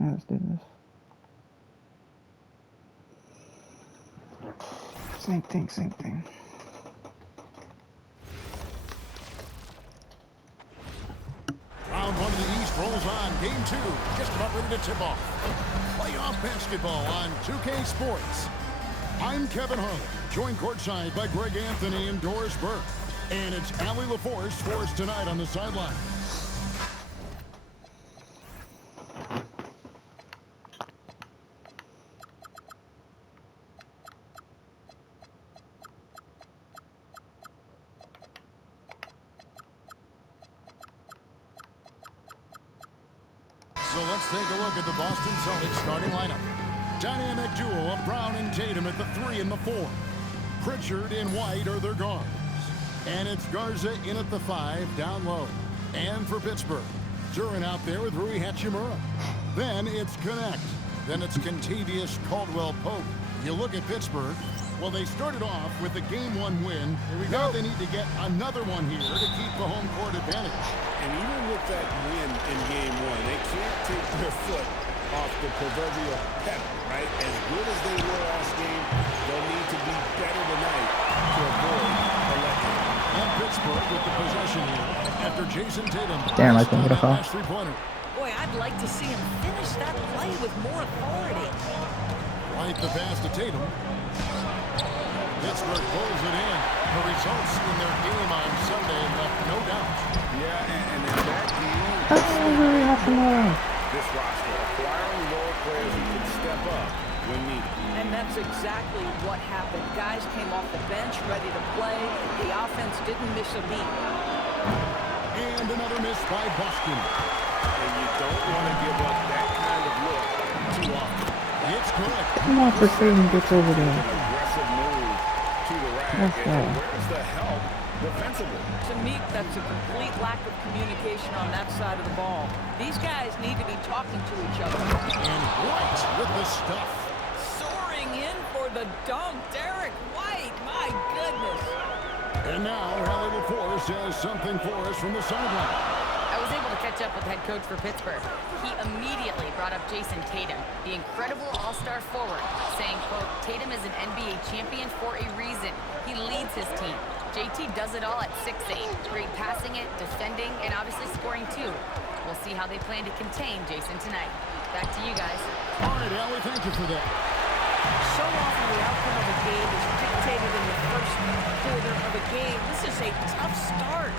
Let's do this. Same thing, same thing. Round one of the East rolls on. Game 2, just about ready to tip off. Playoff basketball on 2K Sports. I'm Kevin Harlan, joined courtside by Greg Anthony and Doris Burke. And it's Allie LaForce for us tonight on the sideline. So let's take a look at the Boston Celtics starting lineup. Dynamic duo of Brown and Tatum at the 3 and the 4. Pritchard and White are their guards. And it's Garza in at the 5, down low. And for Pittsburgh, Duran out there with Rui Hachimura. Then it's Connect. Then it's Contavious Caldwell-Pope. You look at Pittsburgh, well, they started off with a Game 1 win. Here we go. Now they need to get another one here to keep the home court advantage. And even with that win in Game 1, they can't take their foot off the proverbial pedal, right? As good as they were last game, they'll need to be better tonight to avoid a letdown. And Pittsburgh with the possession here after Jason Tatum. Damn, I couldn't get a foul. Boy, I'd like to see him finish that play with more authority. Right the pass to Tatum. Pittsburgh pulls it in. The results in their game on Sunday left no doubt. Yeah, and in that game, this roster acquiring role players who can step up when needed. And that's exactly what happened. Guys came off the bench ready to play. The offense didn't miss a beat. And another miss by Boston. And you don't want to give up that kind of look too often. It's good. Come on, for Tatum gets over there. Aggressive move to the rack. And where's the help defensively? To me, that's a complete lack of communication on that side of the ball. These guys need to be talking to each other. And White with the stuff. Soaring in for the dunk, Derek White. My goodness. And now, Allie LaForce has something for us from the sideline. I was able to catch up with head coach for Pittsburgh. He immediately brought up Jason Tatum, the incredible all-star forward, saying, quote, Tatum is an NBA champion for a reason. He leads his team. JT does it all at 6'8", great passing it, defending, and obviously scoring too. We'll see how they plan to contain Jason tonight. Back to you guys. All right, Allie, thank you for that. So often the outcome of a game is dictated in the first quarter of a game. This is a tough start.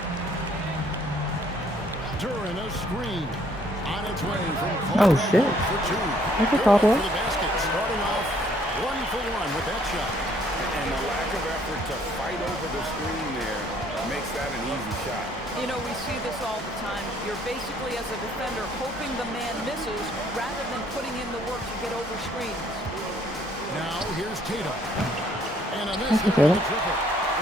Duran a screen on its way from Oh shit. for 2. Look at Caldwell. For the basket, starting off 1 for 1 with that shot. And the lack of effort to fight over the screen there makes that an easy shot. You know, we see this all the time. You're basically, as a defender, hoping the man misses rather than putting in the work to get over screens. Now here's Tatum. And a miss Thank you, on Tatum. the triple.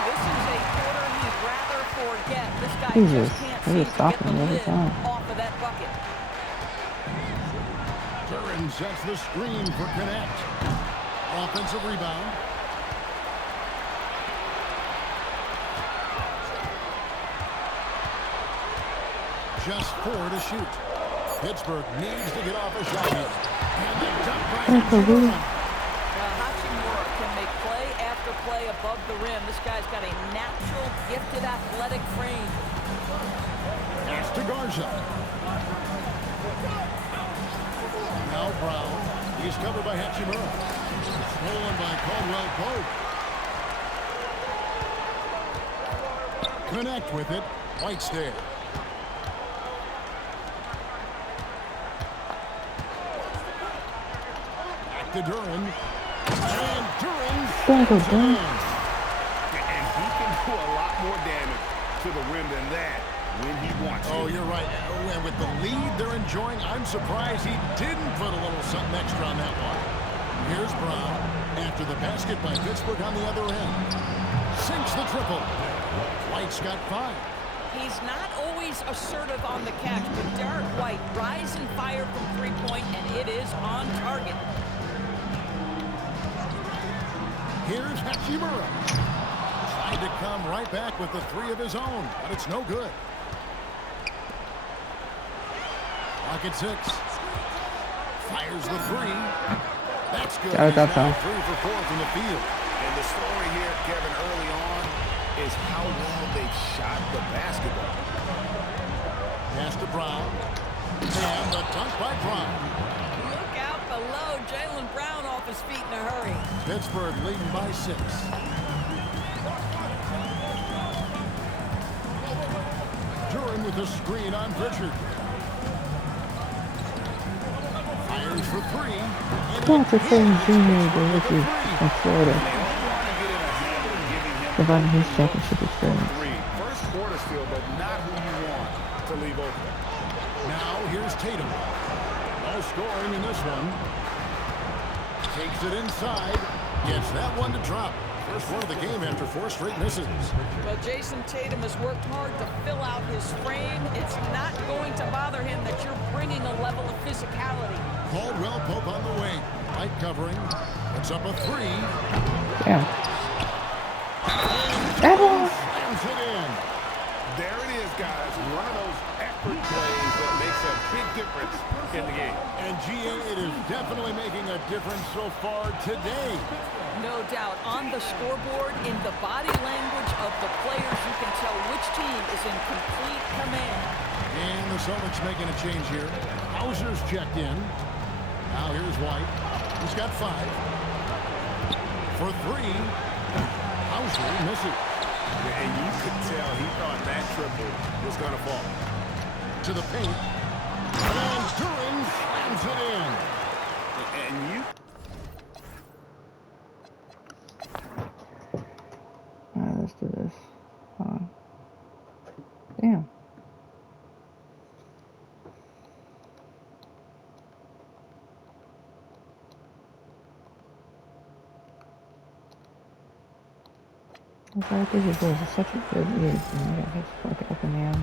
This is a quarter he'd rather forget. This guy Jesus, just can't they seem just to get stopping the him every lid time. off of that bucket. Duran sets the screen for Connect. Offensive rebound. Just 4 to shoot. Pittsburgh needs to get off a shot here. And they dump by Hachimura. Hachimura can make play after play above the rim. This guy's got a natural, gifted, athletic frame. Pass to Garza. Now Brown. He's covered by Hachimura. Stolen by Caldwell-Pope. Connect with it. White's there. Back to Duran. And Duran. Don't go down. And he can do a lot more damage to the rim than that when he wants to. Oh, you're right. And with the lead they're enjoying, I'm surprised he didn't put a little something extra on that one. Here's Brown after the basket by Pittsburgh on the other end. Sinks the triple. White's got 5. He's not always assertive on the catch, but Derek White rise and fire from three-point, and it is on target. Here's Hachimura. Tried to come right back with the 3 of his own, but it's no good. Clock at 6. Fires the three. That's good. Got it that He's time. now 3 for 4 from the field. And the story here, Kevin, early on is how well they've shot the basketball. Pass to Brown. And the dunk by Brown. Look out below. Jaylen Brown off his feet in a hurry. Pittsburgh leading by 6. Duran with a screen on Pritchard. Fires for 3. That's the same junior, the rookie from Florida. Providing his championship experience. First quarter steal, but not who you want to leave open. Now here's Tatum. No scoring in this one. Takes it inside. Gets that one to drop. First one of the game after 4 straight misses. Well, Jason Tatum has worked hard to fill out his frame. It's not going to bother him that you're bringing a level of physicality. Caldwell Pope on the wing. Light covering. It's up a 3. Damn. Slams it in. There it is, guys. One of those effort plays that makes a big difference in the game. And GA, it is definitely making a difference so far today. No doubt. On the scoreboard, in the body language of the players, you can tell which team is in complete command. And the Celtics making a change here. Hauser's checked in. Now here's White. He's got 5. For 3. Hauser misses. And you could tell he thought that triple was going to fall. To the paint. And Duran slams it in. And you... Alright, let's do this. Damn. That's why I think it was such a good lead. And I got his fucking up in the air.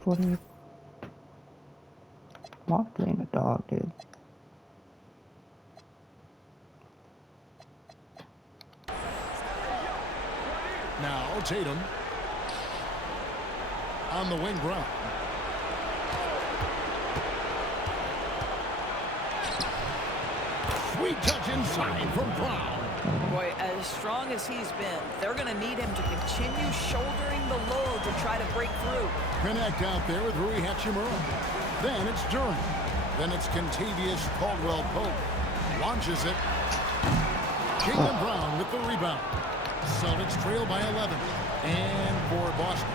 40. Mark playing a dog, dude. Now Tatum. On the wing, Brown. Sweet touch inside from Brown. Boy, as strong as he's been, they're going to need him to continue shouldering the load to try to break through. Connect out there with Rui Hachimura. Then it's Duran. Then it's Contavious Caldwell Pope. Launches it. Jaylen Brown with the rebound. Celtics trail by 11. And for Boston,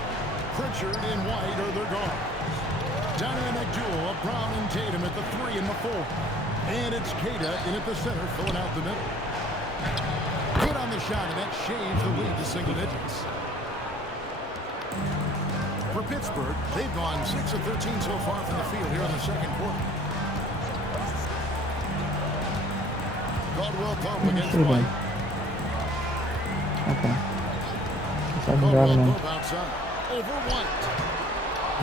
Pritchard and White are their guards. Dynamic duo of Brown and Tatum at the 3 and the 4. And it's Keita in at the center, filling out the middle. Good on the shot, and that shaves the lead to single digits. For Pittsburgh, they've gone 6 of 13 so far from the field here in the second quarter. Caldwell Pope against White. Okay. So I'm Caldwell grabbing him. Pope outside. Over White.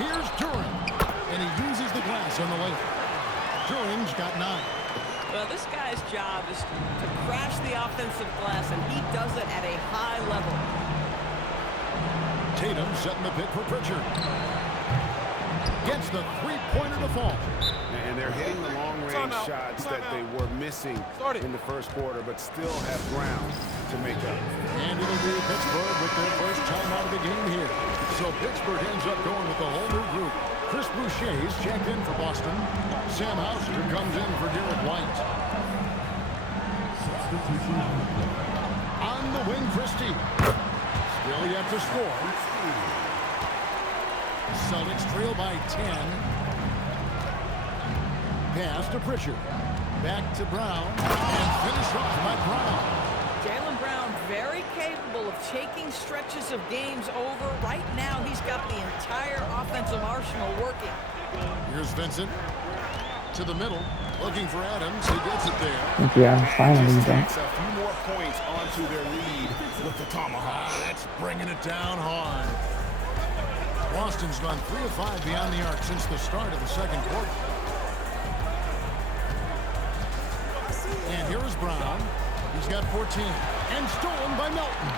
Here's Duran. And he uses the glass on the lane. Duran's got 9. Well, this guy's job is to crash the offensive glass, and he does it at a high level. Tatum setting the pick for Pritchard. Gets the 3-pointer to fall. And they're hitting the long-range shots that they were missing in the first quarter, but still have ground to make up. And it'll be Pittsburgh with their first time out of the game here. So Pittsburgh ends up going with a whole new group. Chris Boucher's checked in for Boston. Sam Hauser comes in for Derek White. On the wing, Christie. Still yet to score. Celtics trail by 10. Pass to Pritchard. Back to Brown. And finished off by Brown. Jaylen Brown very capable of taking stretches of games over. Right now, he's got the entire offensive arsenal working. Here's Vincent. To the middle. Looking for Adams. He gets it there. Yeah, finally done. Takes a few more points onto their lead with the tomahawk. That's bringing it down hard. Boston's gone 3 of 5 beyond the arc since the start of the second quarter. And here is Brown. He's got 14. And stolen by Melton.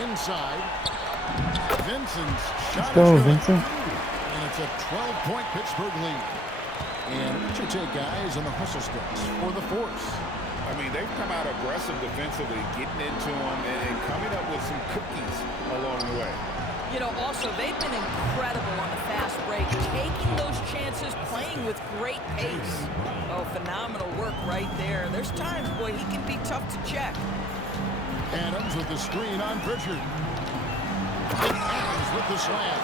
Inside. Vincent's shot. Let's go, Vincent. And And it's a 12-point Pittsburgh lead. And what's your take, guys, on the hustle steps for the force? I mean, they've come out aggressive defensively, getting into them and coming up with some cookies along the way. You know, also, they've been incredible on the fast break, taking those chances, playing with great pace. Oh, phenomenal work right there. There's times, boy, he can be tough to check. Adams with the screen on Pritchard. Adams with the slam.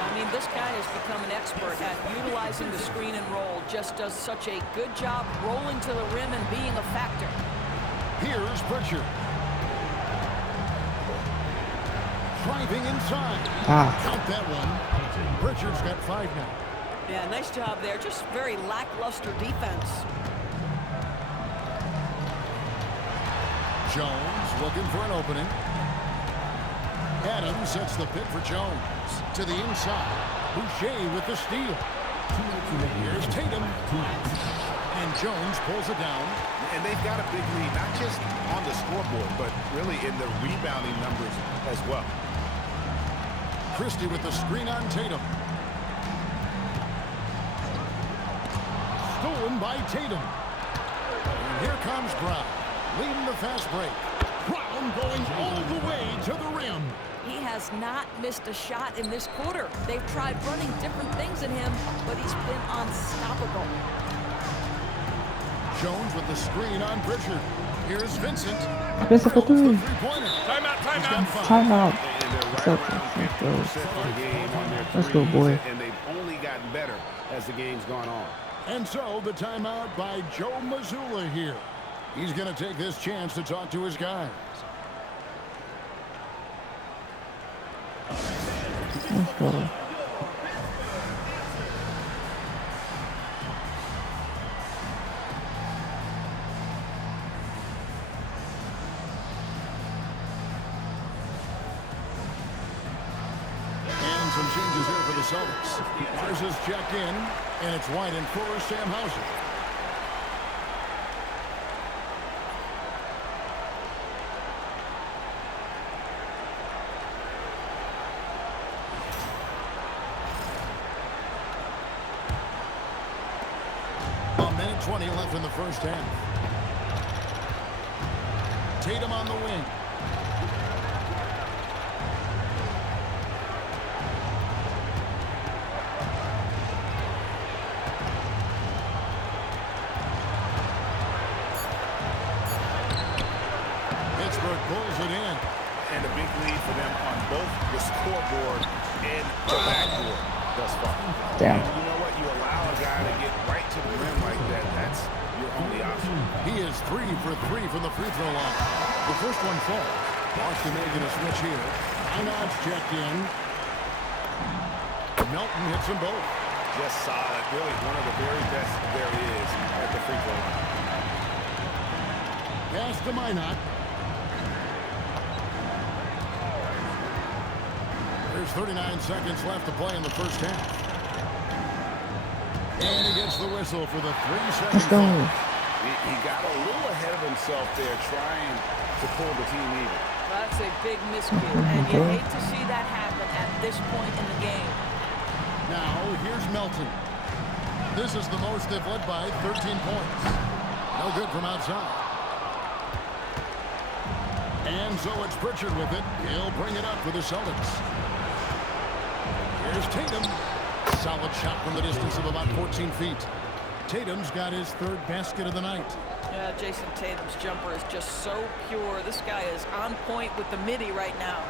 I mean, this guy has become an expert at utilizing the screen and roll. Just does such a good job rolling to the rim and being a factor. Here's Pritchard. Driving inside. Count that one. Pritchard's got 5 now. Yeah, nice job there. Just very lackluster defense. Jones looking for an opening. Adams sets the pick for Jones. To the inside. Boucher with the steal. Here's Tatum. And Jones pulls it down. And they've got a big lead, not just on the scoreboard, but really in the rebounding numbers as well. Christie with the screen on Tatum. Stolen by Tatum. And here comes Brown, leading the fast break. Brown going all the way to the rim. He has not missed a shot in this quarter. They've tried running different things at him, but he's been unstoppable. Jones with the screen on Pritchard. Here's Vincent. Vincent for 3. Timeout. Celtics. Let's go, boy. And they've only gotten better as the game's gone on. And so the timeout by Joe Mazzulla here. He's going to take this chance to talk to his guys. Let's go. Some changes here for the Celtics. Ours is checked in, and it's White and for Sam Hauser. A minute 20 left in the first half. Tatum on the wing. Pulls it in. And a big lead for them on both the scoreboard and the backboard thus far. Damn. And you know what? You allow a guy to get right to the rim like that. That's your only option. He is 3 for 3 from the free throw line. The first one falls. Boston making a switch here. Timeout's checked in. Melton hits them both. Just solid. Really one of the very best there is at the free throw line. Pass to Minot. There's 39 seconds left to play in the first half. And he gets the whistle for the 3-second. Let's go. He got a little ahead of himself there trying to pull the team even. That's a big miscue, and you hate to see that happen at this point in the game. Now, here's Melton. This is the most they've led by, 13 points. No good from outside. And so it's Pritchard with it. He'll bring it up for the Celtics. Here's Tatum. Solid shot from the distance of about 14 feet. Tatum's got his 3rd basket of the night. Yeah, Jason Tatum's jumper is just so pure. This guy is on point with the midi right now.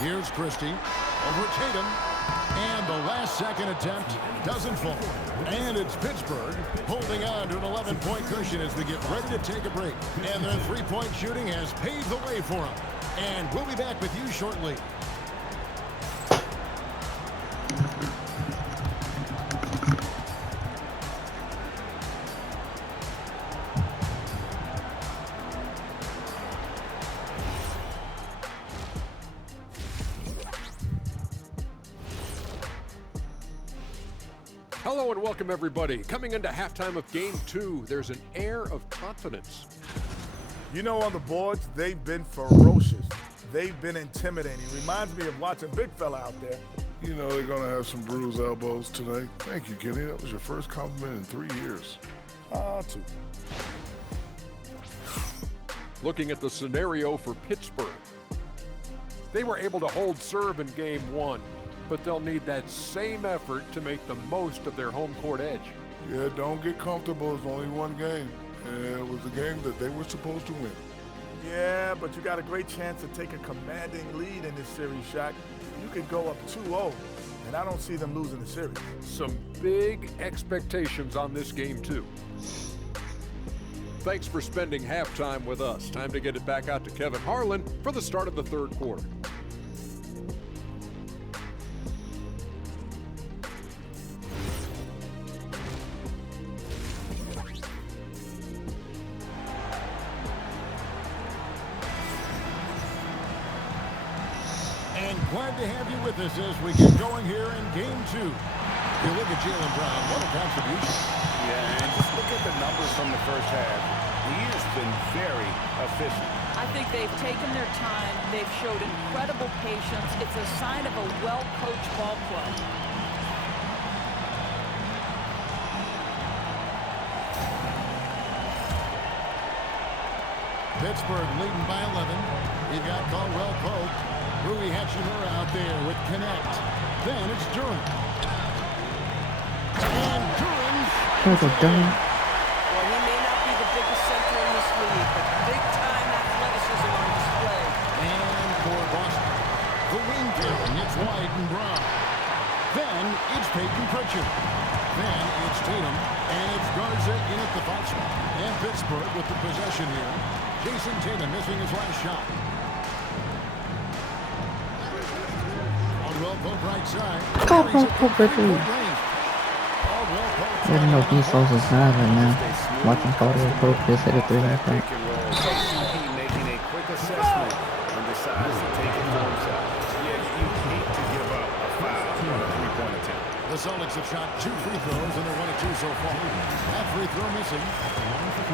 Here's Christie over Tatum. And the last second attempt doesn't fall. And it's Pittsburgh holding on to an 11-point cushion as we get ready to take a break. And their 3-point shooting has paved the way for them. And we'll be back with you shortly. Hello and welcome everybody. Coming into halftime of Game 2, there's an air of confidence. You know, on the boards, they've been ferocious. they've been intimidating. Reminds me of watching big fella out there. You know they're going to have some bruised elbows tonight. Thank you, Kenny. That was your first compliment in 3 years. Two. Looking at the scenario for Pittsburgh. They were able to hold serve in game 1, but they'll need that same effort to make the most of their home court edge. Yeah, don't get comfortable. It's only one game. And it was a game that they were supposed to win. Yeah, but you got a great chance to take a commanding lead in this series, Shaq. You could go up 2-0, and I don't see them losing the series. Some big expectations on this game, too. Thanks for spending halftime with us. Time to get it back out to Kevin Harlan for the start of the third quarter. And glad to have you with us as we get going here in game 2. You look at Jaylen Brown, what a contribution. Yeah, and just look at the numbers from the first half. He has been very efficient. I think they've taken their time. They've showed incredible patience. It's a sign of a well-coached ball club. Pittsburgh leading by 11. You've got Caldwell Pope. Rui Hachimura out there with Connect. Then it's Duran. And Duran's Well, he may not be the biggest center in this league, but big-time athleticism on display. And for Boston, the wing pairing, it's White and Brown. Then it's Peyton Pritchard. Then it's Tatum, and it's Garza in at the foul spot. And Pittsburgh with the possession here. Jason Tatum missing his last shot. Caldwell Pope right side. Caldwell Pope right there. I didn't know D-Sauce is bad right now. Watching Caldwell Pope just hit a 3-point point. Making a quick assessment and decides to take it for himself. Yeah, you hate to give up a foul on a three-point attempt. The Celtics have shot 2 free throws, and they're 1 of 2 so far. That free throw missing. 1 for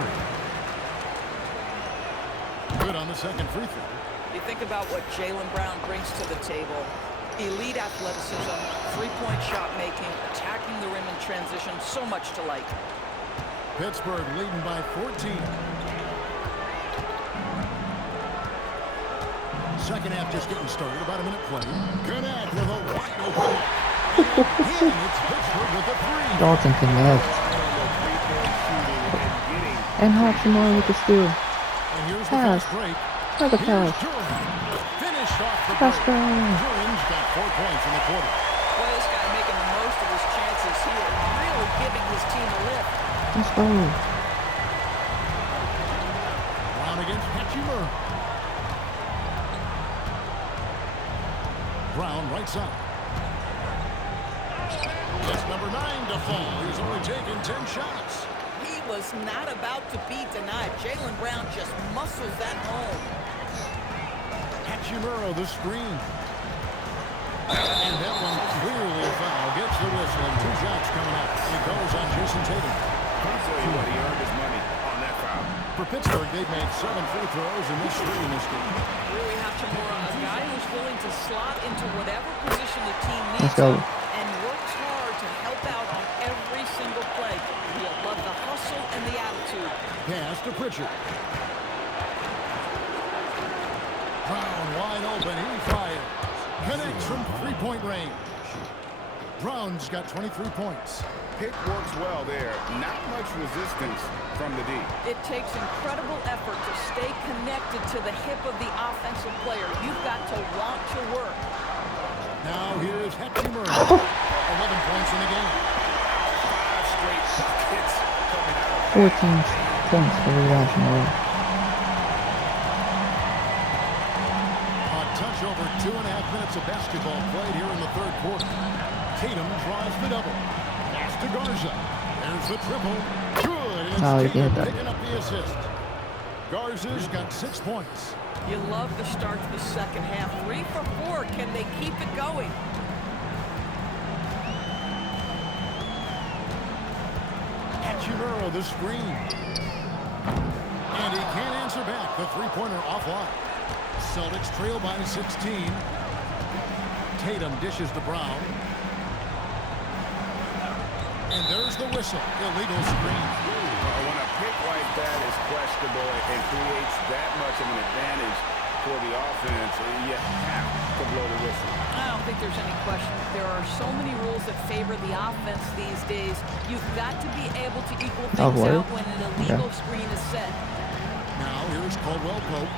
3. Good on the second free throw. You think about what Jaylen Brown brings to the table. Elite athleticism, three-point shot making, attacking the rim in transition, so much to like. Pittsburgh leading by 14. Second half just getting started, about a minute play. Connect with a wide open. And it's Pittsburgh with a 3. Dalton connect. And Hachimura with the steal. And here's the Pass. fast break. Another Here's pass. Duran. Finished off the Let's break. go. Duran's got 4 points in the quarter. Boy, this guy making the most of his chances here, really giving his team a lift. Let's go. Brown against Hachimura. Brown right side. That's number 9 to fall. He's only taken 10 shots. He was not about to be denied. Jaylen Brown just muscles that home. Hachimura the screen. And that one clearly a foul. Gets the whistle and 2 shots coming up. It goes on Jason Tatum. I'll tell you what, he earned his money on that foul. For Pittsburgh, they've made 7 free throws in this streak in this game. Rui Hachimura, a guy who's willing to slot into whatever position the team needs Let's go. him and works hard to help out on every single play. You love the hustle and the attitude. Pass to Pritchard. Brown wide open. He fires. Connects from 3-point range. Brown's got 23 points. Pick works well there. Not much resistance from the D. It takes incredible effort to stay connected to the hip of the offensive player. You've got to want to work. Now here's Hachimura. 11 points in the game. 5 straight hits coming out. 14 points for Hachimura. A touch over 2.5 minutes of basketball played here in the third quarter. Tatum draws the double. Pass to Garza. There's the triple. Good. And Oh, he it's Tatum did that. picking up the assist. Garza's got 6 points. You love the start to the second half. 3 for 4. Can they keep it going? Hachimura the screen. And he can't answer back. The three-pointer offline. Celtics trail by 16. Tatum dishes to Brown. And there's the whistle. Illegal screen. When a pick like that is questionable and creates that much of an advantage for the offense, you have to blow the whistle. I don't think there's any question. There are so many rules that favor the offense these days. You've got to be able to equal things out when an illegal screen is set. Now here's Caldwell Pope.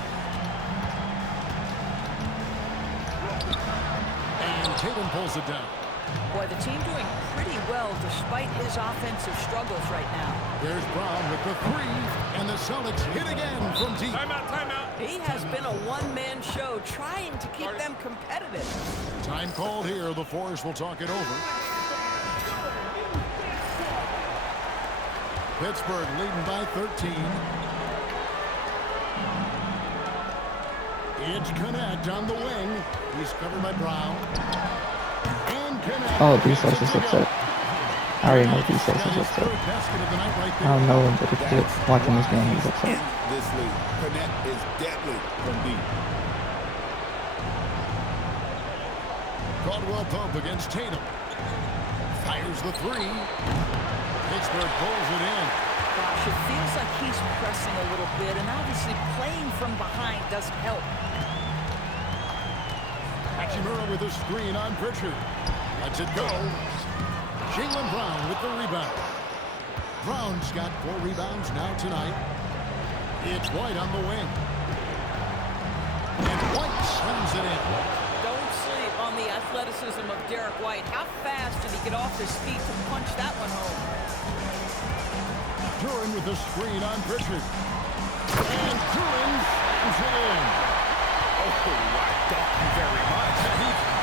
And Tatum pulls it down. Boy, the team doing pretty well despite his offensive struggles right now. There's Brown with the three, and the Celtics hit again from deep. Timeout. He has been a one-man show trying to keep them competitive. Time called here. The Force will talk it over. Pittsburgh leading by 13. It's Connect on the wing. He's covered by Brown. And Connect. Oh, D-Source is upset. I already know D-Source is upset. I don't know him, but if you're watching this game, he's upset. This league, Connect is deadly from deep. Caldwell Pope against Tatum. Fires the three. Pittsburgh pulls it in. Gosh, it feels like he's pressing a little bit, and obviously playing from behind doesn't help. Hachimura with a screen on Pritchard. Lets it go. Jaylen Brown with the rebound. Brown's got 4 rebounds now tonight. It's White on the wing. And White slams it in. Don't sleep on the athleticism of Derek White. How fast did he get off his feet to punch that one home? Duran with the screen on Pritchard. And Duran slams it in. Oh, my, thank you very much.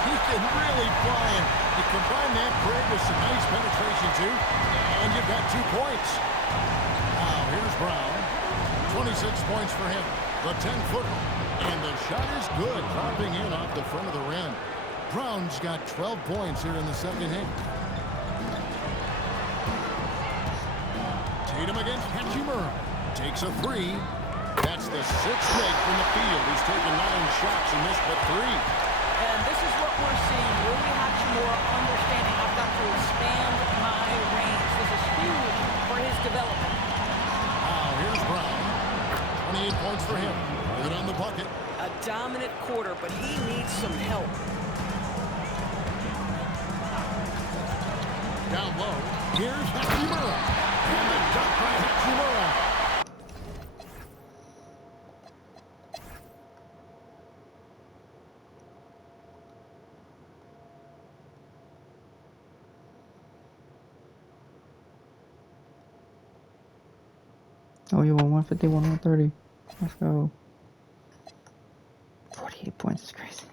He's been really flying. You combine that break with some nice penetration, too, and you've got 2 points. Now, here's Brown. 26 points for him. The 10-footer. And the shot is good, dropping in off the front of the rim. Brown's got 12 points here in the second half. Tatum against Hachimura. Takes a 3. That's the 6th make from the field. He's taken 9 shots and missed but 3. And this is what we're seeing. Rui Hachimura understanding I've got to expand my range. This is huge for his development. Now here's Brown. 28 points for him. Good on the bucket. A dominant quarter, but he needs some help. Down low. Here's Hachimura. And the dunk by Hachimura. Oh, you want 151, 130. Let's go. 48 points is crazy.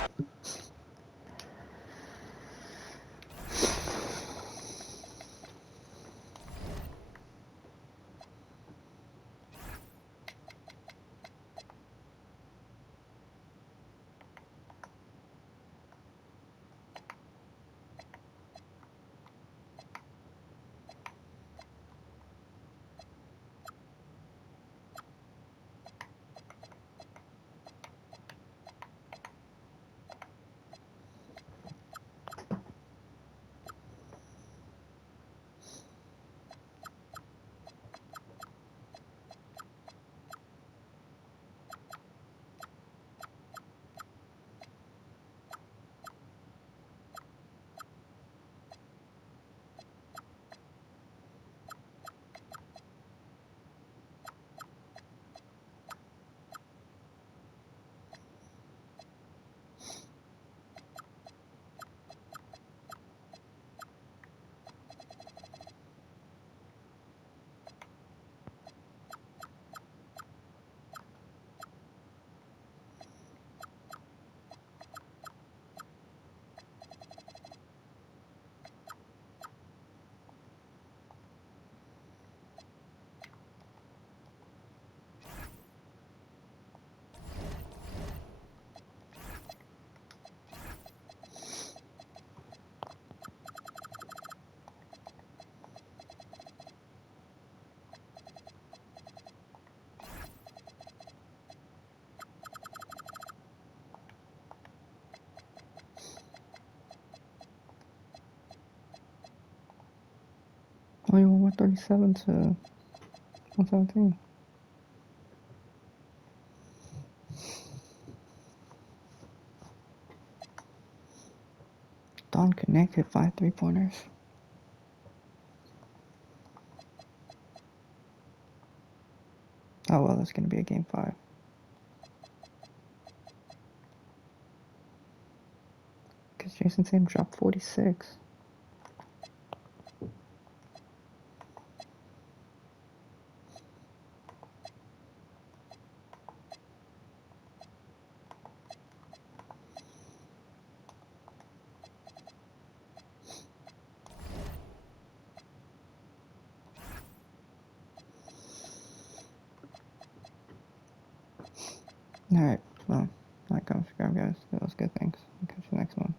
Only 137 to 117. Don connected 5 3-pointers. Oh well, that's gonna be a game 5. Because Jason Tatum dropped 46. Alright, well, that goes, guys. That was good things. I'll catch you next one.